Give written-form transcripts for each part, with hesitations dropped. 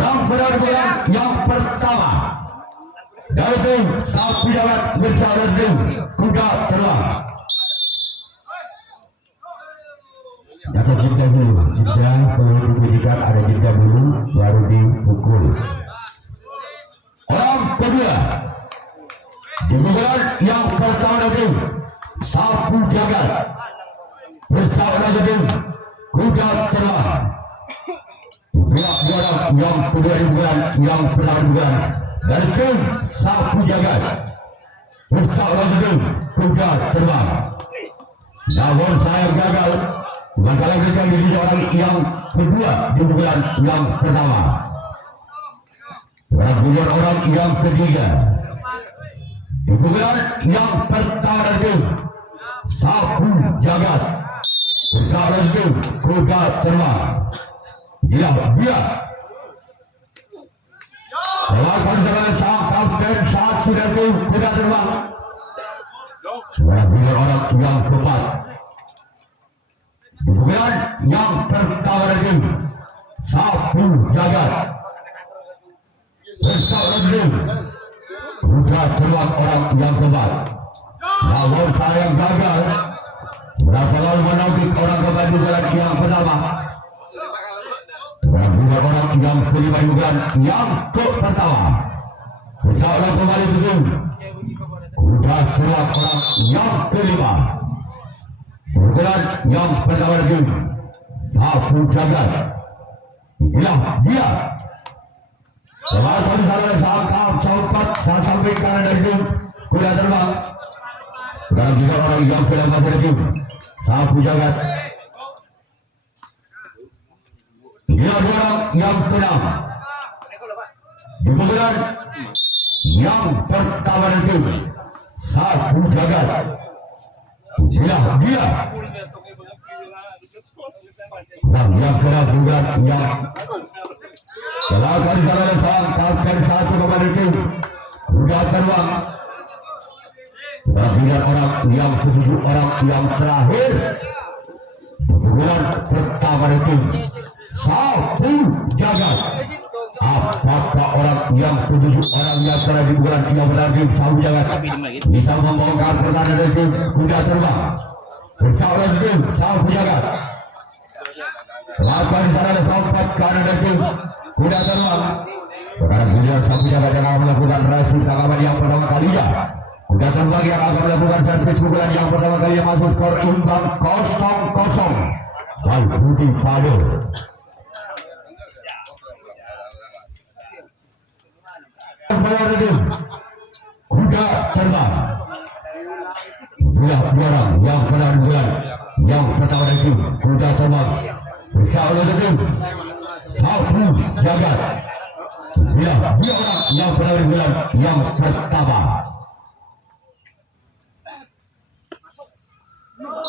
Orang penampilan yang pertama dari tim Sapu Jagat bersama tim Kuda Terbang. Jatuh jeda dulu, jeda perlu diberikan, ada jeda dulu baru dipukul. Orang kedua dibukulan yang pertama dari tim Sapu Jagat bersama tim Kuda Terbang. Orang yang kedua dibukulan yang pertama dari tim Sapu Jagat bersama tim Kuda Terbang. Namun saya gagal. Maka kita menjadi orang yang kedua di bulan yang pertama. Kemudian orang yang ketiga di bulan yang pertama itu Sapu Jagat bersama itu Kuda Terbang. Dia selamat dengan sang kapten satu dari Kuda Terbang. Kemudian orang yang keempat bulan yang pertama lagi Sapu Jagat bersama lagi Kuda Terbang orang yang keempat. Namun saya gagal. Berapa lalu menangkap orang keempat di bulan yang pertama. Bukan orang yang kelima di bulan yang pertama. Bersama kembali itu Kuda Terbang orang yang kelima. Bulan yang pertama lagi Sapu Jagat. Dia selamat saudara sangkap caupat saya sampaikan dari itu Kuda Terbang. Dan juga orang yang pertama lagi Sapu Jagat. Dia orang yang keenam di bulan yang pertama lagi Sapu Jagat. Dia dan yang kena bulan yang selamat saudara sang kapten satu kepada itu Kuda Terbang. Dan juga orang yang ketujuh orang yang terakhir bulan pertama itu Sapu Jagat. Apakah orang yang ketujuh orang yang terakhir di bulan yang berarti Sapu Jagat bisa membongkar pertandingan itu Kuda Terbang bersama itu Sapu Jagat. Selamat saudara sampai kanan itu Kuda Terbang. Sekarang kemudian Sapu Jagat yang akan melakukan rasi tanggapan yang pertama kalinya. Kuda Terbang yang akan melakukan servis pukulan yang pertama kali yang masuk skor imbang 0-0. Dan Budi Fadil. Kuda Terbang. Orang yang pernah bulan yang pertama itu Kuda Terbang. Bersama dengan Sapu Jagat. Dia orang yang pernah bulan yang pertama.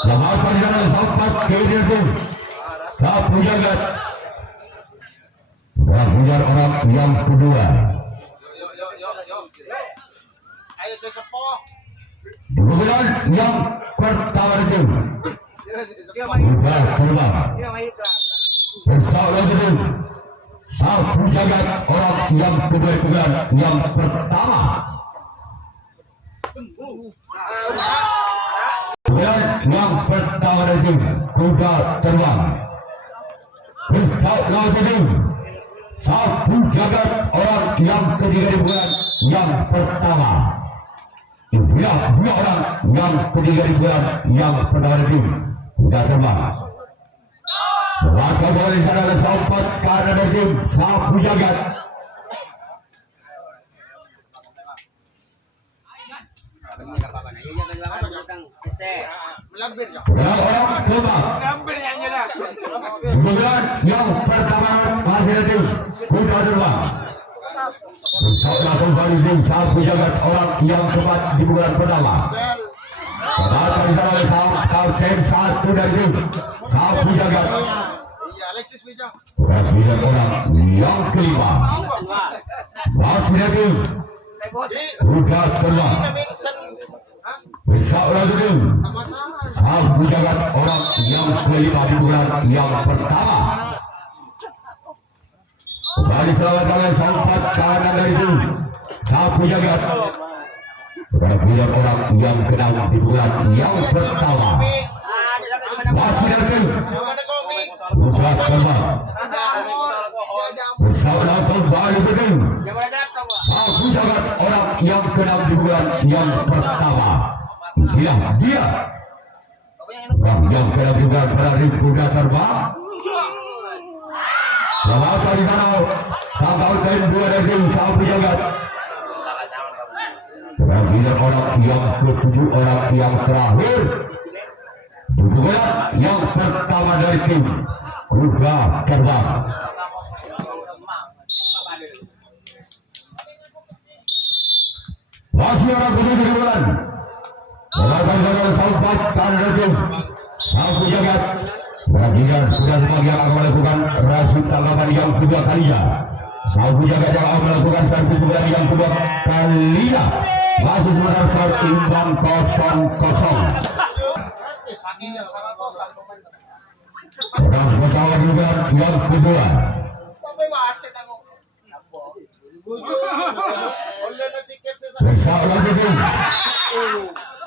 Selamat perjalanan sampai ke itu Sapu Jagat. Dan kemudian orang yang kedua bulan yang pertama itu Kuda Terbang. Bersama dengan Sapu Jagat orang yang kedua bulan yang pertama. Bulan yang pertama itu Kuda Terbang. Bersama dengan Sapu Jagat orang yang ketiga di bulan yang pertama. Dia orang yang ketiga di bulan yang pertama itu Kuda Terbang. Maka boleh saudara sempat karena dari Sapu Jagat. Orang Terbang. Bulan yang pertama masih ada Kuda Terbang. Bersama kembali tim Sapu Jagat orang yang keempat di bulan pertama. Datang dari kapten satu dari Sapu Jagat. Bukan orang yang kelima. Masih ada Kuda Terbang. Bersama dengan Sapu Jagat orang yang kelima di bulan yang pertama. diselamatkan oleh sempat kanan dari itu sapu jagat. Bila orang yang kenal di bulan yang pertama masih datang usaha kembang usaha kembali gedung sapu jagat orang yang kenal di bulan yang pertama. Dia orang yang kenal di bulan berada kuda terbang. Selama di sana sampai kain dua dari sapu jagat. Bila orang yang ketujuh orang yang terakhir bulan yang pertama dari tim kuda terbang. Masih orang ketujuh di bulan. Selama sampai kain dari sapu jagat. Perhatian sudah sebagian akan melakukan rasid tanggapan yang kedua kalinya. Sapu jagat yang akan melakukan rasid tanggapan yang kedua kalinya. Masih sebentar skor imbang 0-0. Orang pertama juga yang kedua. Besar lagi tu.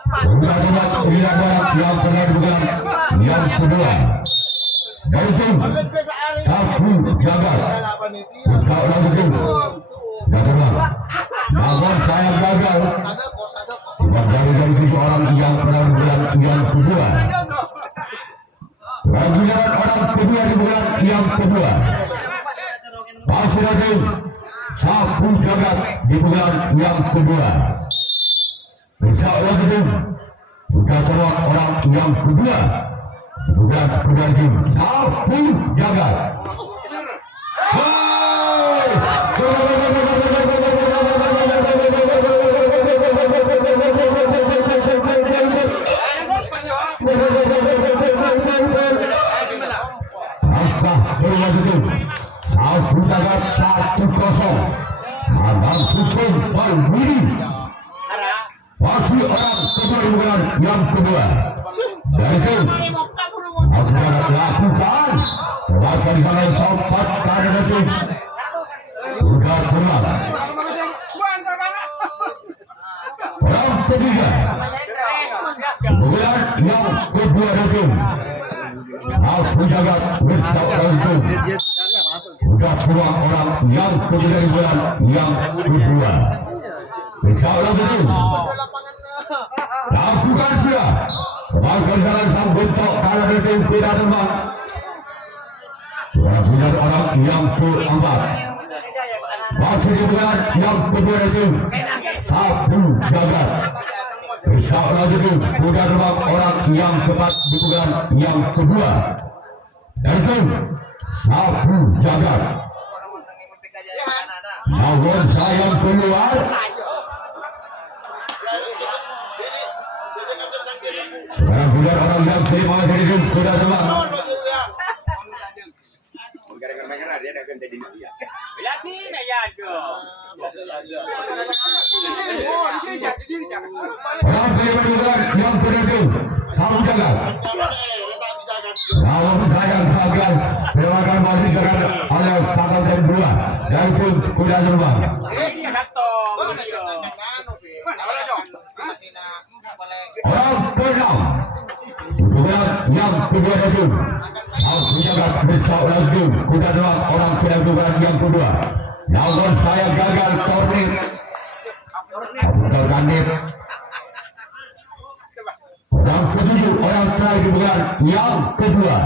Sudah yang pernah juga yang kedua. Dari itu sapu jagat. Besar lagi tu. Janganlah. Namun saya gagal. Dari tujuh orang yang pernah bulan yang kedua. Giliran orang kedua di bulan yang kedua. Masih lagi sapu jagat di bulan yang kedua. Besar lagi tu. Bukan orang yang kedua. Bukan kedua itu sapu jagat. Sapu jagat 1-0. Abang Susun berdiri. Masih orang kedua yang kedua. Dan itu aku jangan lakukan. Lakukan dengan sempat karena itu sudah keluar. Orang ketiga. Bulan yang kedua itu sapu jagat bersama itu sudah keluar orang yang kedua di bulan yang kedua. Insya-Allah betul. Lakukan sudah. Sebagai jalan sang bentuk kalau betul tidak terbang. Sudah benar orang yang keempat. Masih di bulan yang kedua itu sapu jagat. Insya-Allah betul. Sudah terbang orang yang keempat di bulan yang kedua. Dan itu sapu jagat. Namun saya keluar. Sekarang bulan orang yang terima dari itu sudah terbang. Gara-gara dia akan jadi dia. Orang terima bulan yang kedua sapu jagat. Namun saya gagal. Terima masih dengan oleh tanggal dan dua. Dan itu kuda terbang. Orang keenam bulan yang kedua itu sapu jagat besar lagi kuda terbang orang kedua yang kedua. Namun saya gagal kornik. Bukan kanit. Yang ketujuh orang terakhir di bulan yang kedua.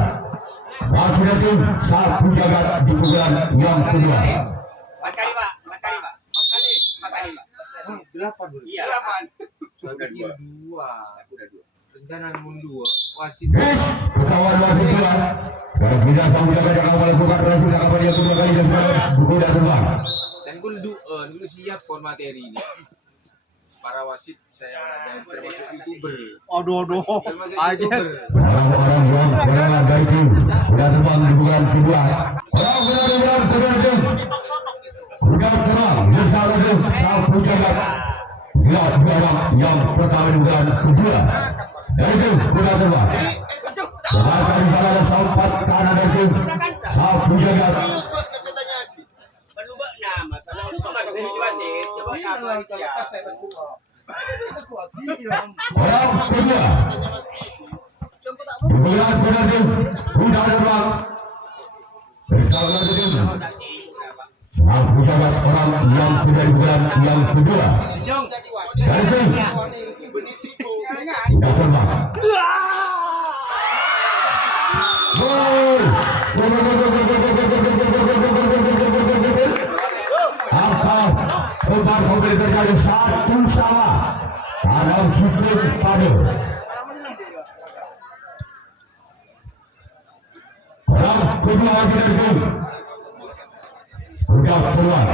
Masih itu sapu jagat di bulan yang kedua. 4 kali Pak. 4 kali Pak. 8 dulu. Iya 8. Sudah 2. Aku udah 2. Rencana mundur. Wasit. Kawan wasit dua. Kalau bisa sapu jagat yang awal melakukan rasid tanggapan yang kedua kali dan buku dan terbang. Dan dulu siap kon materi ini. Para wasit saya ajarin termasuk YouTuber. Aduh. Termasuk Aja. YouTuber. Orang-orang yang berada dari itu sudah terbang di bulan kedua. Orang benar-benar kedua itu sudah terbang bersama itu sapu jagat. Dia dua orang yang pertama di bulan kedua. Dari itu sudah terbang. Sebagai di sana ada sempat kanan dari itu sapu jagat. Orang kedua Bulan Kodadim Kuda terbang Bersama Kodadim Sang pejabat orang yang sudah di bulan yang kedua dari tim Kuda terbang Gol Asal Kembali kembali terjadi 1-1 dalam sistem padu. Orang kedua dari tim sudah keluar.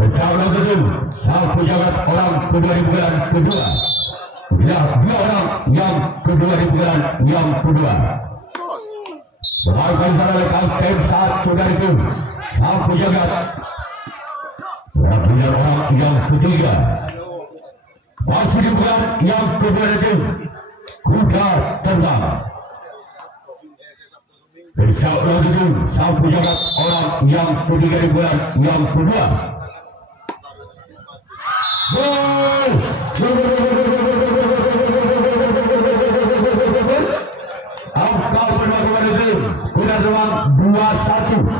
Bersama gedung sang pejabat orang kedua di bulan kedua. Dia orang yang kedua di bulan yang kedua. Sebagai cara kapten satu dari tim sang pejabat orang yang ketiga masih di bulan yang kedua itu kuda terbang bersama itu sang pejabat orang yang ketiga di bulan yang kedua gol angka perlakuan itu kuda terbang 2-1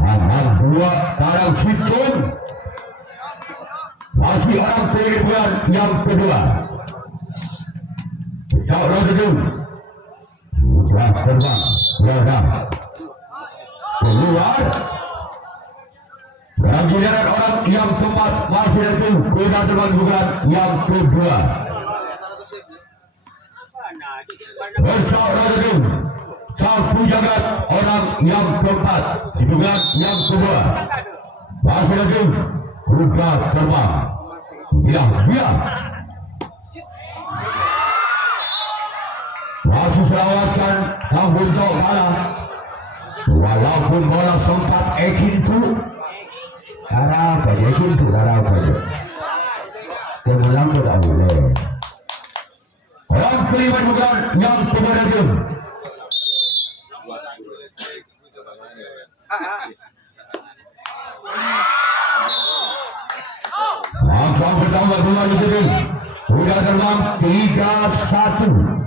dan 2 karang situng masih orang bulan yang kedua. Jauh itu sudah terbang, sudah keluar. Dalam giliran orang yang keempat masih itu kuda terbang bulan yang kedua. Bersama itu satu jagat orang yang keempat di bulan yang kedua. Masih itu kuda terbang. Dia masih selawatkan sang buntok kalah walaupun bola sempat ekintu darah saja kemudian tidak boleh orang kelima bukan yang sebenarnya angka pertama dua itu sudah terbang 3-1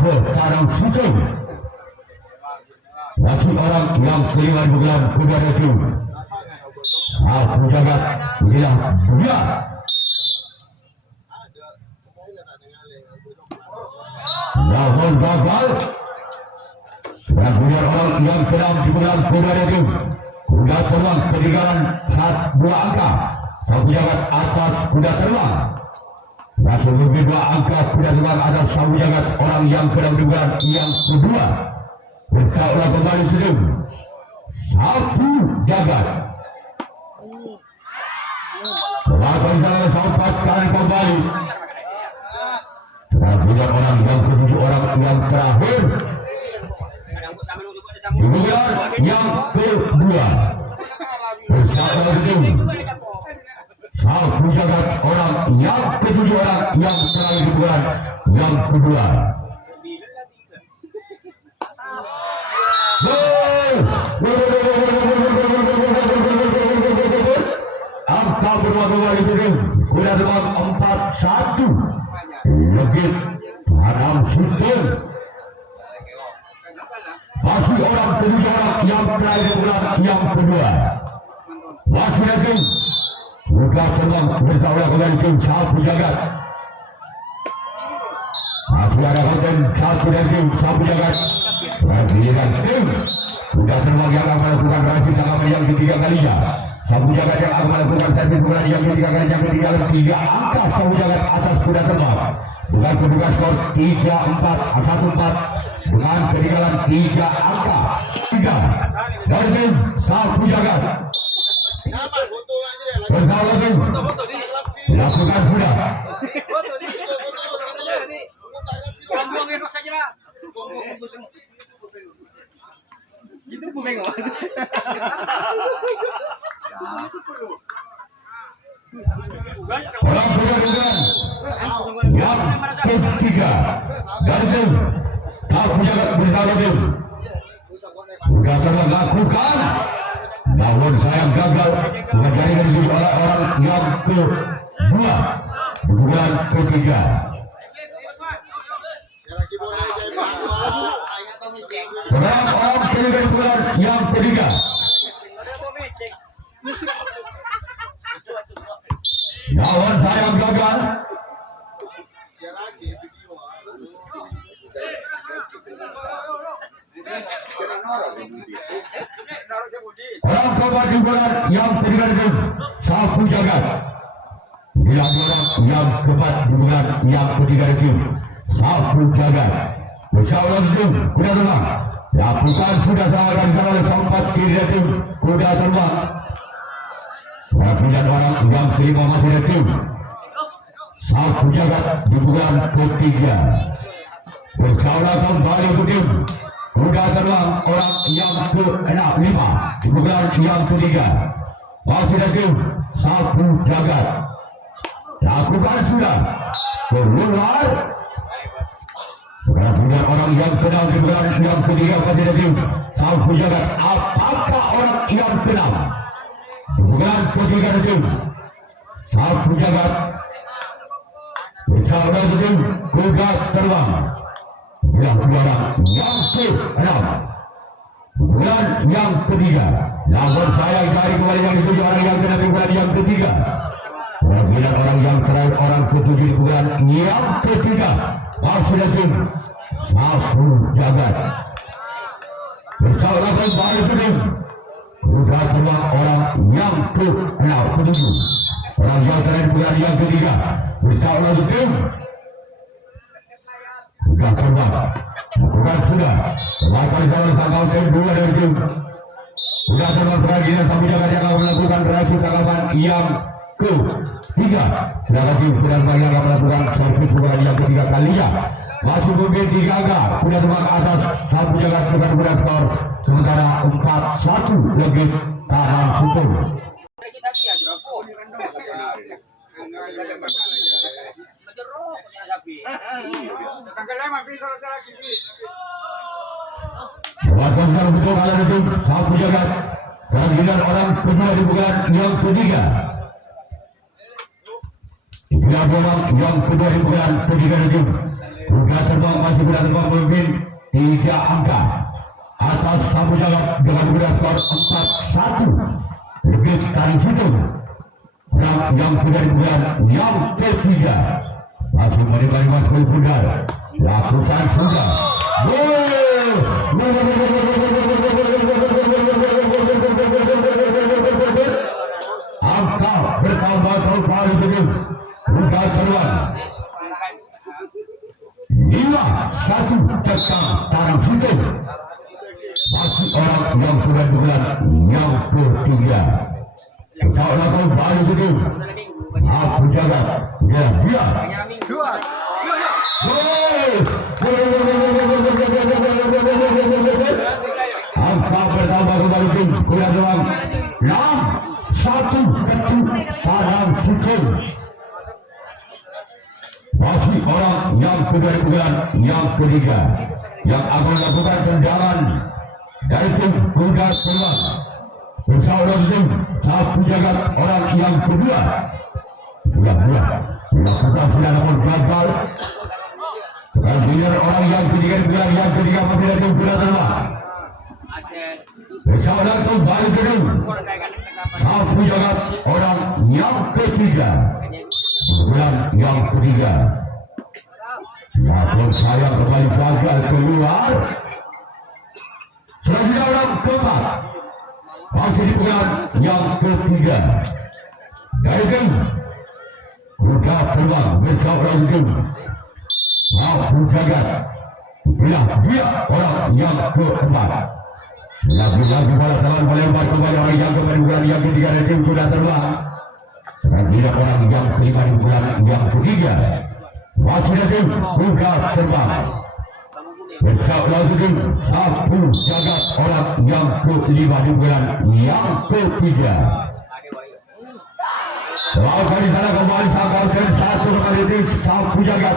sekarang syuting masih orang yang kelima bulan kuda itu aku jagat dia namun gagal dan kemudian orang yang sedang di bulan kuda itu kuda terbang ketinggalan 2 angka sang pejabat atas kuda terbang masih lebih 2 angka kuda terbang atas sang pejabat orang yang sedang di bulan yang kedua bersaulah kembali sedang 1 jagat Lakukan sana sampai sekali kembali dan kemudian orang yang ketujuh orang yang terakhir di bulan yang kedua bersaulah sedang satu jagat orang yang ketujuh orang yang terakhir di bulan yang kedua. Angka berdua itu kuda terbang 4-1 legit dalam sistem masih orang ketujuh orang yang terakhir di bulan yang kedua masih lagi kuda terbang bersama kembali tim satu jagat masih ada konten satu dan tim satu jagat dan tim kuda terbang yang akan melakukan rasis tanggapan yang ketiga kalinya satu jagat yang akan melakukan servis bola yang ketiga kalinya ketinggalan 3 angka satu jagat atas kuda terbang dengan kedudukan skor 3-4 1-4 dengan ketinggalan 3 angka 3 dari tim satu jagat bersama tim lakukan sudah itu bumeng mas orang bukan yang ketiga dari tim satu jagat bersama tim sudah terlakukan namun namun sayang gagal bukan jaringan dituju oleh orang yang kedua bulan ketiga. Orang jaringan bulan yang ketiga. Namun sayang gagal. Orang kembali bulan yang ketiga itu sapu jagat. Bila orang yang keempat di bulan yang ketiga itu sapu jagat. Insyaallah itu kuda terbang. Lakukan sudah sangat oleh sempat kiri itu kuda terbang. Kemudian orang yang kelima masih itu sapu jagat di bulan ketiga. Insyaallah kembali itu kuda terbang orang yang ke-6 di bulan yang ketiga. Masih itu sapu jagat. Lakukan sudah keluar. Kemudian orang yang ke-6 di bulan yang ketiga masih itu sapu jagat. Apakah orang yang ke-6 di bulan ketiga itu sapu jagat? Insyaallah itu kuda terbang. Yang orang yang ke-6 bulan yang ketiga. Namun saya cari kembali yang dituju orang yang ke-6 bulan yang ketiga. Kemudian orang yang terakhir orang ke-7 di bulan yang ketiga. Maksudnya sapu jagat. Insyaallah kembali itu kuda terbang orang yang ke-6 orang yang terakhir bulan yang ketiga. Insyaallah itu sudah terbang. Bukan sudah. Lakukan jalan tanggal kedua dari itu. Sudah terbang lagi dan sapu jagat yang akan melakukan reaksi tanggapan yang ketiga. Sudah lagi sudah yang akan melakukan servis bulan yang ketiga kalinya. Masih mungkin digagal. Sudah terbang atas sapu jagat dengan berat skor sementara 4-1 lebih tahan hukum. Buatkan kalau betul kalian itu sapu jagat dan giliran orang kedua di bulan yang ketiga. Bila orang yang kedua di bulan ketiga itu sudah terbang masih sudah terbang memimpin 3 angka atas sapu jagat dengan berat skor 4-1 lebih tahan hukum. Orang yang kedua di bulan yang ketiga masih menerima 50 pundar. Lakukan sudah. Angka bertambah itu sudah keluar 5-1 tekan tarang situ. Masih orang yang sudah di bulan yang ketiga. Insyaallah kembali itu sapu jagat. Ya. Angka bertambah kembali tim kuda terbang 6-1 ketuk tarang hukum. Masih orang yang kedua di bulan yang ketiga yang akan melakukan tendangan dari tim kuda terbang. Insyaallah tim sapu jagat orang yang kedua. Lakukan sudah namun gagal. Sekarang biar orang yang ketiga di bulan yang ketiga masih ada tim kuda terbang. Insyaallah kembali ke tim sapu jagat orang yang ketiga bulan yang ketiga. Namun sayang kembali gagal keluar. Selanjutnya orang keempat masih di bulan yang ketiga. Dari tim kuda terbang bersama tim sapu jagat. Bila dia orang yang keempat. Lagi-lagi bola tangan melempar kembali orang yang bulan yang ketiga dari tim kuda terbang. Dan tidak orang yang kelima di bulan yang ketiga. Masih ada tim kuda terbang. Bersama tim sapu jagat orang yang kelima di bulan yang ketiga. Selalu di sana kembali sangkalkan satu kali tim sapu jagat.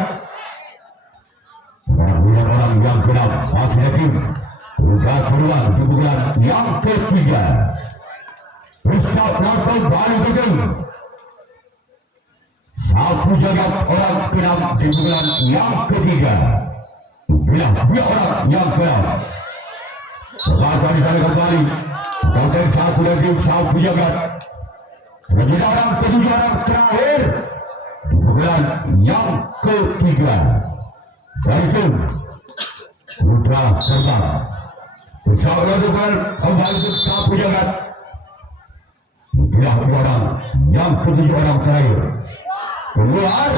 Kemudian orang yang ke-6 masih ada tim kuda terbang di bulan yang ketiga. Pusat langsung balik betul. Sapu jagat orang keenam di bulan yang ketiga. Dia orang yang keenam. Sebagai di sana kembali. Konten satu lagi sapu jagat. Menjadi orang ketujuh orang terakhir di bulan yang ketiga. Dari itu putra terbang. Pusat langsung kembali ke sapu jagat. Dia orang yang ketujuh orang terakhir. Keluar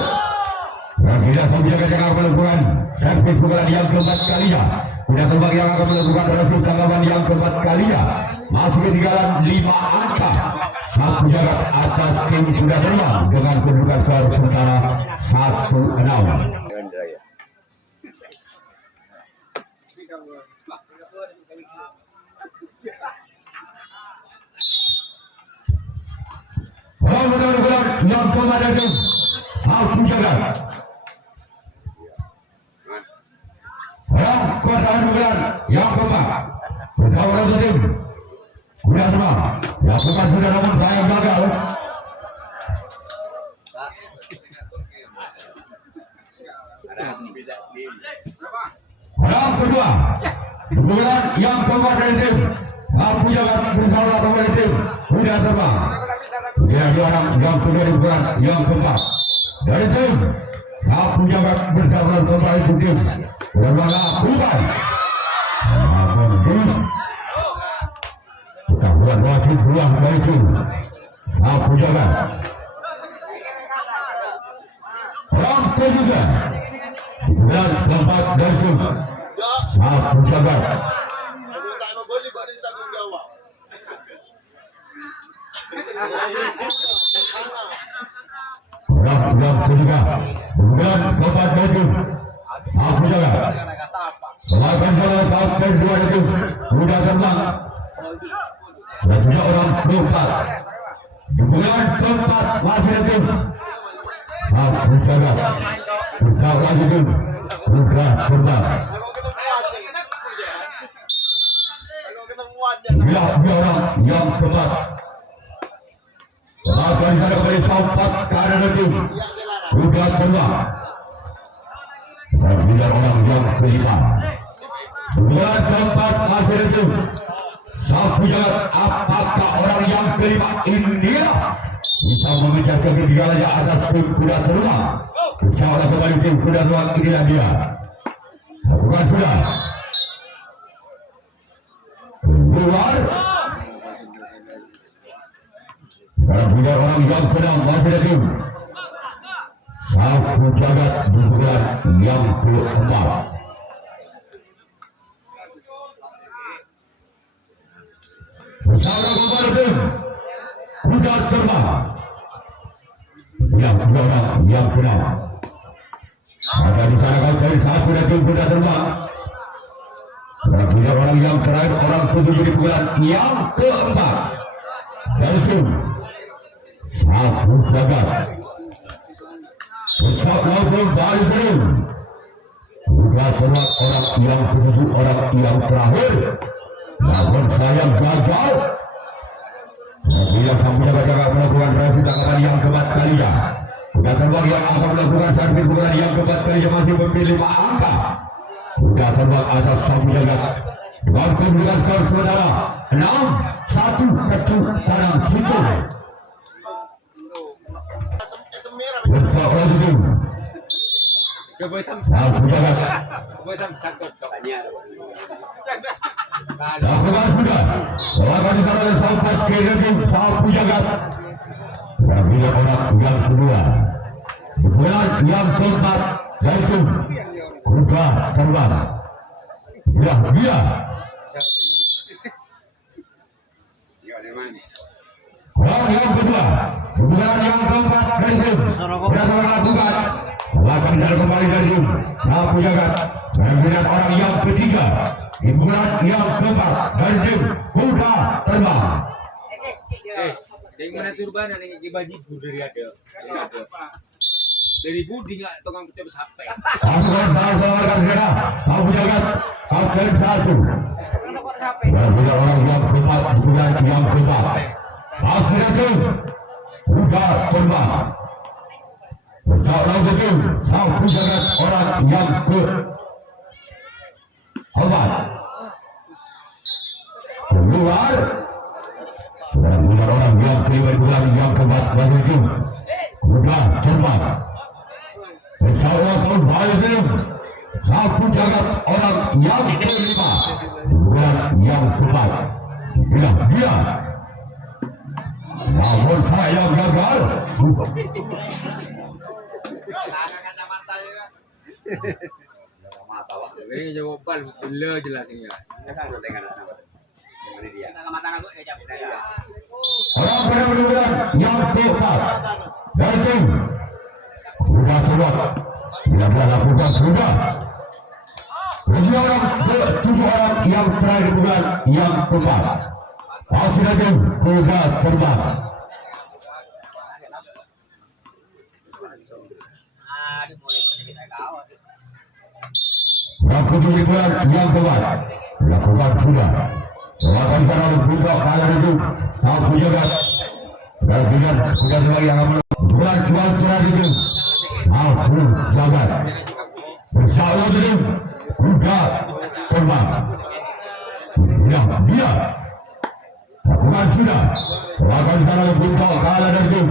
dan tidak sampai jaga melakukan servis pukulan yang keempat kalinya. Kuda terbang yang akan melakukan rasul tanggapan yang keempat kalinya. Masuk ketinggalan 5 angka. Sapu jagat atas tim kuda terbang dengan kedudukan skor sementara 1-6. Benar-benar yang keempat itu sapu jagat. Yang keempat yang keempat bersama satu tim kuda terbang. Yang keempat sudah namun saya gagal. Yang kedua bulan yang keempat dari tim sapu jagat bersama pemain tim kuda terbang. Dia orang yang kedua di bulan yang keempat dari tim sapu jagat bersama pemain tim berbangga bukan. Kita buat wasit pulang dari tim sapu jagat. Orang ketiga bulan keempat dari tim sapu jagat. Orang ketiga bulan keempat dari tim sapu jagat. Selamat jalan sampai 2 itu sudah terbang. Dan juga orang keempat di bulan keempat masih itu sapu jagat. Kita lanjutkan sudah terbang. Dia orang yang keempat. Selamat di sana kembali sampai kanan itu sudah terbang. Dan dia orang yang kelima. Bulan keempat masih itu sapu jagat. Apakah orang yang kelima ini dia bisa mengejar ketinggalannya atas tim kuda terbang? Insyaallah kembali tim kuda terbang inilah dia. Bukan sudah keluar. Dan juga orang yang sedang masih ada tim sapu jagat di bulan yang keempat. Bersama kembali tim kuda terbang yang kedua orang yang keenam. Ada di sana kau cari satu dan tim kuda terbang. Dan juga orang yang terakhir orang ketujuh di bulan yang keempat. Dari tim sapu jagat. Pusat langsung balik terus. Sudah terbang orang yang ketujuh orang yang terakhir. Namun sayang gagal. Dia sampai jaga melakukan reaksi tanggapan yang keempat kalinya. Sudah terbang yang akan melakukan servis bulan yang keempat kalinya masih memilih 5 angka. Sudah terbang atas sapu jagat. Dengan kedudukan skor sementara 6-1 kecu sarang situ. Besok lagi tu. Sapu jagat. Lakukan sudah. Lakukan di sana sampai ke tim sapu jagat. Dan bila orang yang kedua di bulan yang keempat yaitu kuda terbang. Dia orang yang kedua di bulan yang keempat dari tim kuda terbang lakukan. Lakukan di sana kembali dari tim sapu jagat. Dan bila orang yang ketiga di bulan yang keempat dari tim kuda terbang. Yang mana surban yang lagi baju dari ada. Dari budi nggak tukang pecah sampai. Pasukan sahabat segera sapu jagat kapten 1. Dan bila orang yang keempat di bulan yang keempat satu. Sudah terbang. Bersama itu sapu jagat orang yang ke Obat keluar. Dan bukan orang yang kelima bulan yang keempat menuju. Sudah terbang. Insyaallah kembali itu sapu jagat orang yang kelima bulan yang keempat. Bila dia namun saya gagal. Kacamata ya. Mata wah. Ini jawaban betul jelas ini ya. Kacamata aku jam ya. Orang benar-benar yang keempat dari tim sudah keluar. Bila lakukan sudah. Lagi orang tujuh orang yang terakhir bulan yang keempat. Akhirnya kuda terbang. Aduh boleh kita kawas. Rakutu bulan yang keempat. Lakukan sudah. Lakukan cara buka kalah itu. Sapu jagat. Dan sudah sebagai yang aman. Bulan terakhir itu. Sapu jagat. Insyaallah itu kuda terbang. Ya, dia. Lakukan sudah. Lakukan cara buka kalah itu.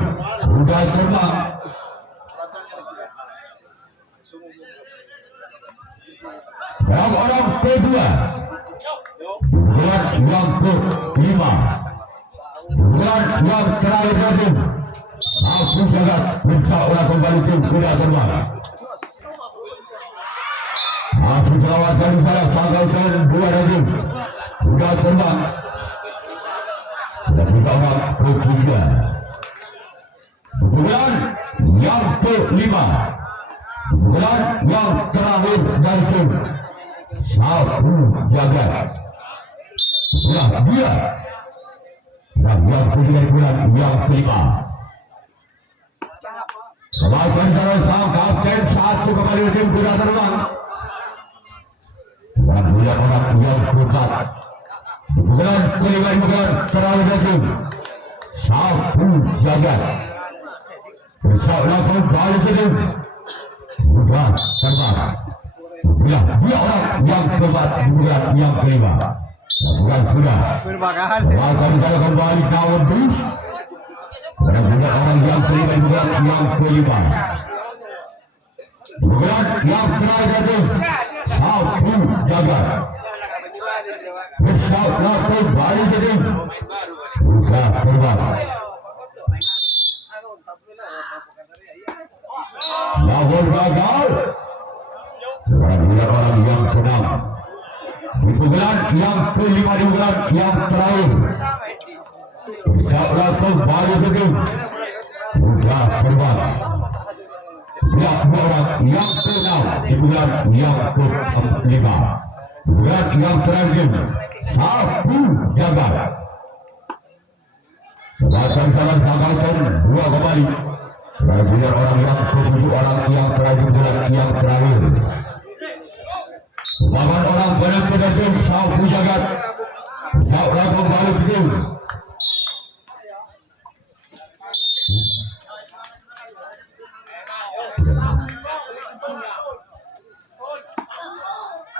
Kuda terbang. Dan orang kedua bulan yang kelima bulan yang terakhir itu sapu jagat insyaallah kembali ke kuda terbang. Masih terawat dari saya sangkaukan dua itu kuda terbang. Dan kita orang ketiga bulan yang kelima bulan yang terakhir dari itu sapu jagat. Sudah dia. Dan yang kedua bulan yang kelima. Sebagian cara sang kapten satu kembali tim kuda terbang. Dan bulan orang yang keempat. Bulan kelima bulan terakhir itu sapu jagat. Insyaallah kembali ke tim kuda terbang. Ya, dia orang yang keempat bulan yang kelima. Bukan sudah. Akan saya kembali kawan terus. Dan bukan orang yang kelima bulan yang kelima. Bulan yang terakhir itu sapu jagat. Insyaallah kembali ke tim kuda terbang. Namun gagal. Dan bulan orang yang senang. Di bulan yang kelima di bulan yang terakhir. Insyaallah kembali ke tim kuda terbang. Yang orang yang keenam di bulan yang kelima. Bulan yang terakhir sapu jagat. Sebagian salah sangkaukan dua kembali. Dan bulan orang yang ketujuh orang yang terakhir bulan yang terakhir. Lawan orang benar-benar tim sapu jagat. Insyaallah kembali ke tim.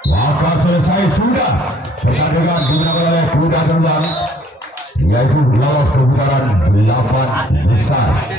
Maka selesai sudah pertandingan dimenangkan oleh kuda terbang, yaitu lolos ke putaran 8 besar.